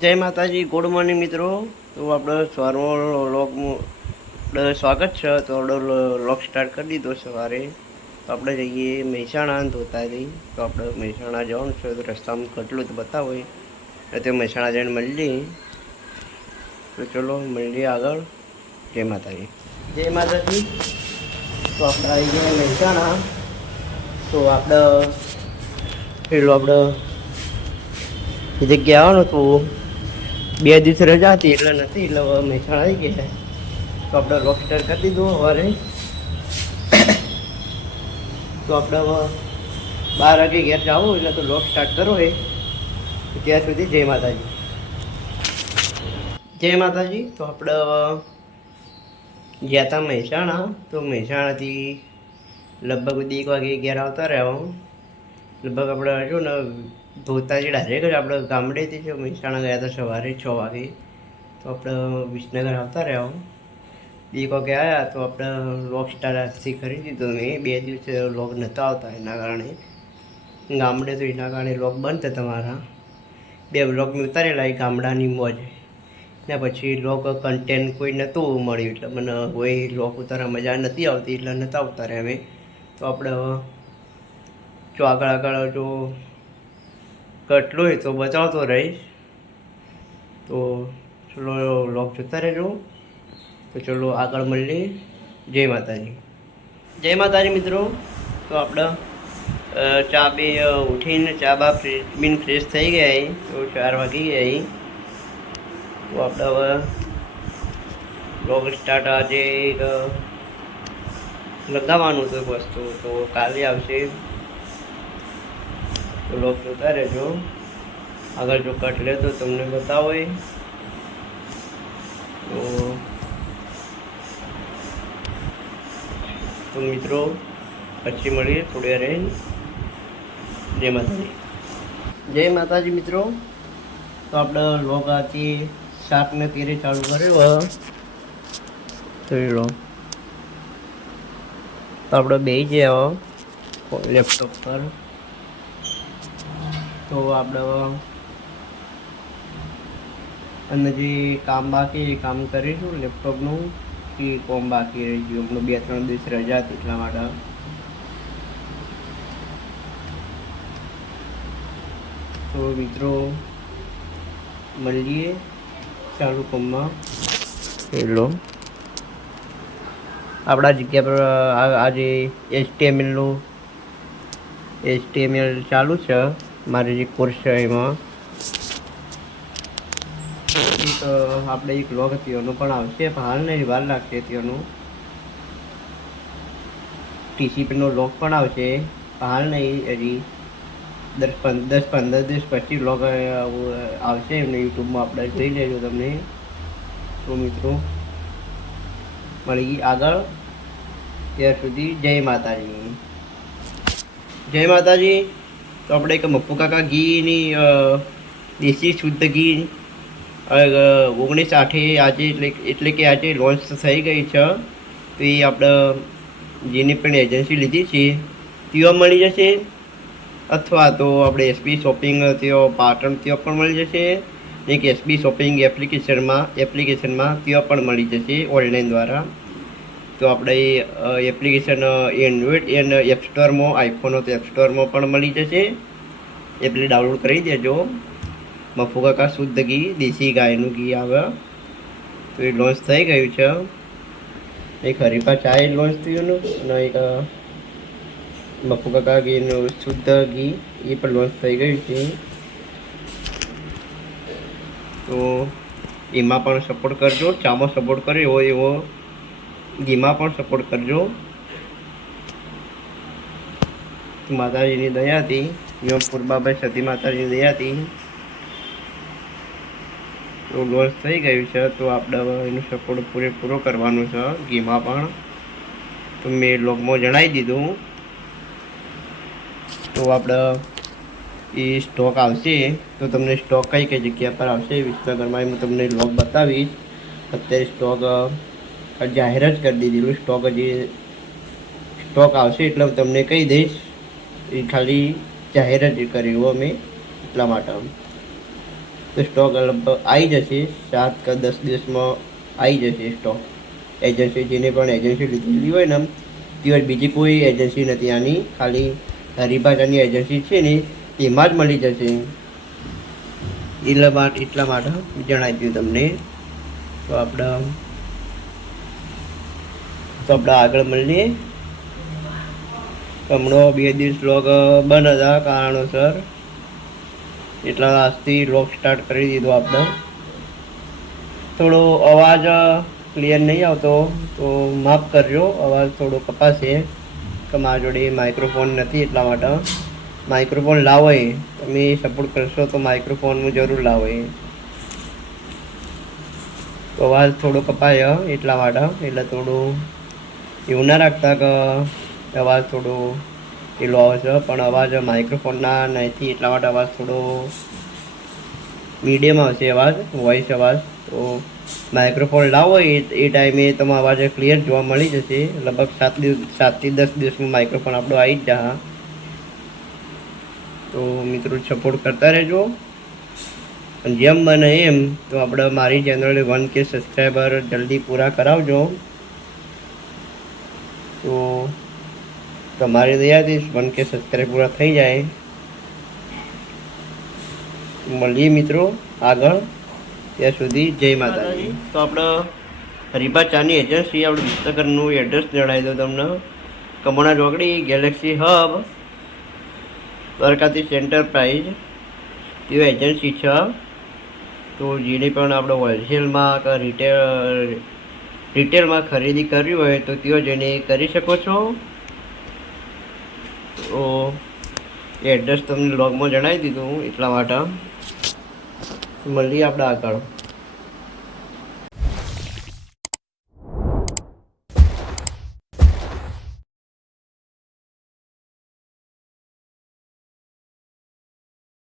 જય માતાજી, good morning મિત્રો. તો આપણે સવારનો લોક સ્વાગત છે. તો આપણો લોક સ્ટાર્ટ કરી દીધો સવારે. તો આપણે જઈએ મહેસાણા ધોતાથી તો આપણે મહેસાણા જવાનું છે. તો રસ્તામાં કેટલું તો બતાવો તો મહેસાણા જઈને મળીએ. તો ચલો મળીએ આગળ. જય માતાજી. જય માતાજી. તો આપણે આવી ગયા મહેસાણા. તો આપણે પેલું આપણે જગ્યા આવવાનું હતું. બે દિવસ રજા હતી, એટલે નથી, એટલે મહેસાણા આવી ગયા. તો આપણે રોક સ્ટાર્ટ કરી દીધું સવારે તો આપણે બાર વાગે ઘેર જાવું, એટલે તો લોક સ્ટાર્ટ કરો એ ત્યાં સુધી જય માતાજી. જય માતાજી, તો આપણે ગયા હતા મહેસાણા. તો મહેસાણાથી લગભગ એક વાગે ઘેર આવતા રહ્યા લગભગ આપણે જો ને ધોતાજી ડાયરેક્ટ જ આપણે ગામડેથી જો મહેસાણા ગયા હતા સવારે છ વાગે. તો આપણે વિસનગર આવતા રહ્યા. એક વાગે આવ્યા તો આપણે લોક સ્ટાર આજથી કરી દીધો મેં બે દિવસે લોક નહોતા આવતા એના કારણે. ગામડે તો એના કારણે લોક બંધ હતા તમારા બે બ્લોક મેં ઉતારેલા એ ગામડાની મોજ. ને પછી લોક કન્ટેન્ટ કોઈ નહોતું મળ્યું, એટલે મને કોઈ લોક ઉતારવા મજા નથી આવતી, એટલે નહોતા ઉતાર્યા અમે. તો આપણે જો આગળ આગળ જો કટલો હોય તો બચાવતો રહીશ. તો ચલો લોક જોતા રહેજો. તો ચલો આગળ મળીએ. જય માતાજી. જય માતાજી મિત્રો. તો આપણે ચા બી ઉઠીને ચા બા બીન ફ્રેશ થઈ ગયા. તો ચાર વાગી ગયા. તો આપણે હવે લોગ સ્ટાર્ટ આજે એક લગાવવાનું હતું વસ્તુ. તો કાલે આવશે. તો લોક જોતા રહેજો. આગળ જો કટ લે તો તમને બતાવો. તો તો મિત્રો, પછી મળીએ થોડી વાર જય માતાજી. જય માતાજી મિત્રો. તો આપણે લોગ આથી સાત ને તેરે ચાલુ કર્યો તો લો. તો આપણે બે ગયા લેપટોપ પર. તો આપણે અને જે કામ બાકી એ કામ કરીશું લેપટોપનું કે કોમ બાકી રહી ગયું? હમણાં બે ત્રણ દિવસ રજા હતી એટલા માટે. તો મિત્રો મળીએ ચાલુ કોમમાં. હેલો. આપણા જગ્યા પર આજે એચટીએમએલનું એચટીએમએલ ચાલુ છે. મારે જે કોર્સ છે એમાં. એક આપણે એક લોગ ત્યોનું પણ આવશે, પણ હાલ નહીં વાર લાગશે ત્યોનું ટીસીપીનો લોગ પણ આવશે હાલ નહીં હજી. દસ દસ પંદર દિવસ પછી લોગ આવશે એમને યુટ્યુબમાં આપણે જોઈ લેજો તમને. તો મિત્રો મળી આગળ. ત્યાર સુધી જય માતાજી. જય માતાજી. તો આપણે એક મપ્પુ ઘીની દેશી શુદ્ધ ઘી ઓગણીસ આઠે આજે એટલે એટલે કે આજે લોન્ચ થઈ ગઈ છે. તો એ આપણે જેની પણ એજન્સી લીધી છે ત્યાં મળી જશે. અથવા તો આપણે એસબી શોપિંગ ત્યાં પાટણ ત્યાં પણ મળી જશે. એક એસબી શોપિંગ એપ્લિકેશનમાં એપ્લિકેશનમાં ત્યાં પણ મળી જશે ઓનલાઈન દ્વારા. તો આપણે એપ્લિકેશન એન્ડ્રોઈડ એન્ડ એપ સ્ટોરમાં આઈફોન તો એપ સ્ટોરમાં પણ મળી જશે. એટલે ડાઉનલોડ કરી દેજો. મફુ કાકા શુદ્ધ ઘી, દેશી ગાયનું ઘી આવે. તો એ લોન્ચ થઈ ગયું છે. એક હરીફા ચાય લોન્ચ થયું અને એક મફુ કાકા ઘીનું શુદ્ધ ઘી, એ પણ લોન્ચ થઈ ગયું છે. તો એમાં પણ સપોર્ટ કરજો, ચામાં સપોર્ટ કર્યો હોય એવો ઘીમાં પણ સપોર્ટ કરજો. માતાજીની દયાથી યો પૂર્વાભાઈ સતી માતાજીની દયાથી. તો લોસ થઈ ગયું છે, તો આપણે એનું સપોર્ટ પૂરેપૂરો કરવાનું છે ઘીમાં પણ. તો મેં લોગમાં જણાવી દીધું. તો આપણે એ સ્ટોક આવશે, તો તમને સ્ટોક કઈ કઈ જગ્યા પર આવશે વિશ્વકર્મા હું તમને લોગ બતાવીશ. અત્યારે સ્ટોક જાહેર જ કરી દીધેલું સ્ટોક હજી સ્ટોક આવશે એટલે હું તમને કહી દઈશ. એ ખાલી જાહેર જ કર્યું અમે એટલા માટે તો સ્ટોક આવી જશે, સાત કે દસ દિવસમાં આવી જશે સ્ટોક એજન્સી જેને પણ એજન્સી લીધેલી હોય ને દિવસ બીજી કોઈ એજન્સી નથી આની. ખાલી હરિભાષાની એજન્સી છે ને તેમાં જ મળી જશે. એટલા માટે એટલા માટે જણાવી દઉં તમને. તો આપણે તો આપણે આગળ મળીએ. હમણાં બે દિવસ લોગ બંધ હતા કારણોસર. એટલા આજથી લોગ સ્ટાર્ટ કરી દીધો આપણે. થોડો અવાજ ક્લિયર નહીં આવતો, તો માફ કરજો. અવાજ થોડો કપાશે. કે મારા જોડે માઇક્રોફોન નથી એટલા માટે. માઇક્રોફોન લાવો એ. તમે સપોર્ટ કરશો તો માઇક્રોફોન હું જરૂર લાવો એ. અવાજ થોડો કપાય એટલા માટે. એટલે થોડું એવું ના રાખતા કે અવાજ થોડો પેલો આવે છે, પણ અવાજ માઇક્રોફોનના નથી એટલા માટે અવાજ થોડો મીડિયમ આવશે અવાજ વોઇસ અવાજ. તો માઇક્રોફોન લાવો એ એ ટાઈમે તમે અવાજ ક્લિયર જોવા મળી જશે. લગભગ સાત દિવસ, સાતથી દસ દિવસમાં માઇક્રોફોન આપણો આવી જ જા તો મિત્રો સપોર્ટ કરતા રહેજો. જેમ બને એમ, તો આપણે મારી ચેનલને વન કે સબસ્ક્રાઈબર જલ્દી પૂરા કરાવજો. તો તમારી દયાથી વન કે સબસ્ક્રાઈબ પૂરા થઈ જાય. મળીએ મિત્રો આગળ. ત્યાં સુધી જય માતાજી. તો આપણે હરિભા ચાની એજન્સી આપણે વિસ્તકરનું એડ્રેસ જણાવી દઉં તમને. કમોણા ચોકડી, ગેલેક્સી હબ, દ્વારકાથી સેન્ટર પ્રાઇઝ. તેઓ એજન્સી છે. તો જેને પણ આપણે હોલસેલમાં કે રિટેલ રિટેલમાં ખરીદી કરવી હોય તો તેઓ જઈને કરી શકો છો. તો એડ્રેસ તમને લોગમાં જણાવી દીધું એટલા માટે. મળીએ આપણે આગળ.